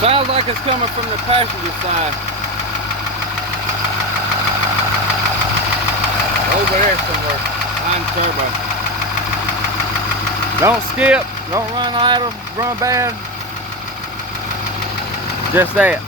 Sounds like it's coming from the passenger side. Over there somewhere, behind the turbo. Don't skip, don't run idle, run bad. Just that.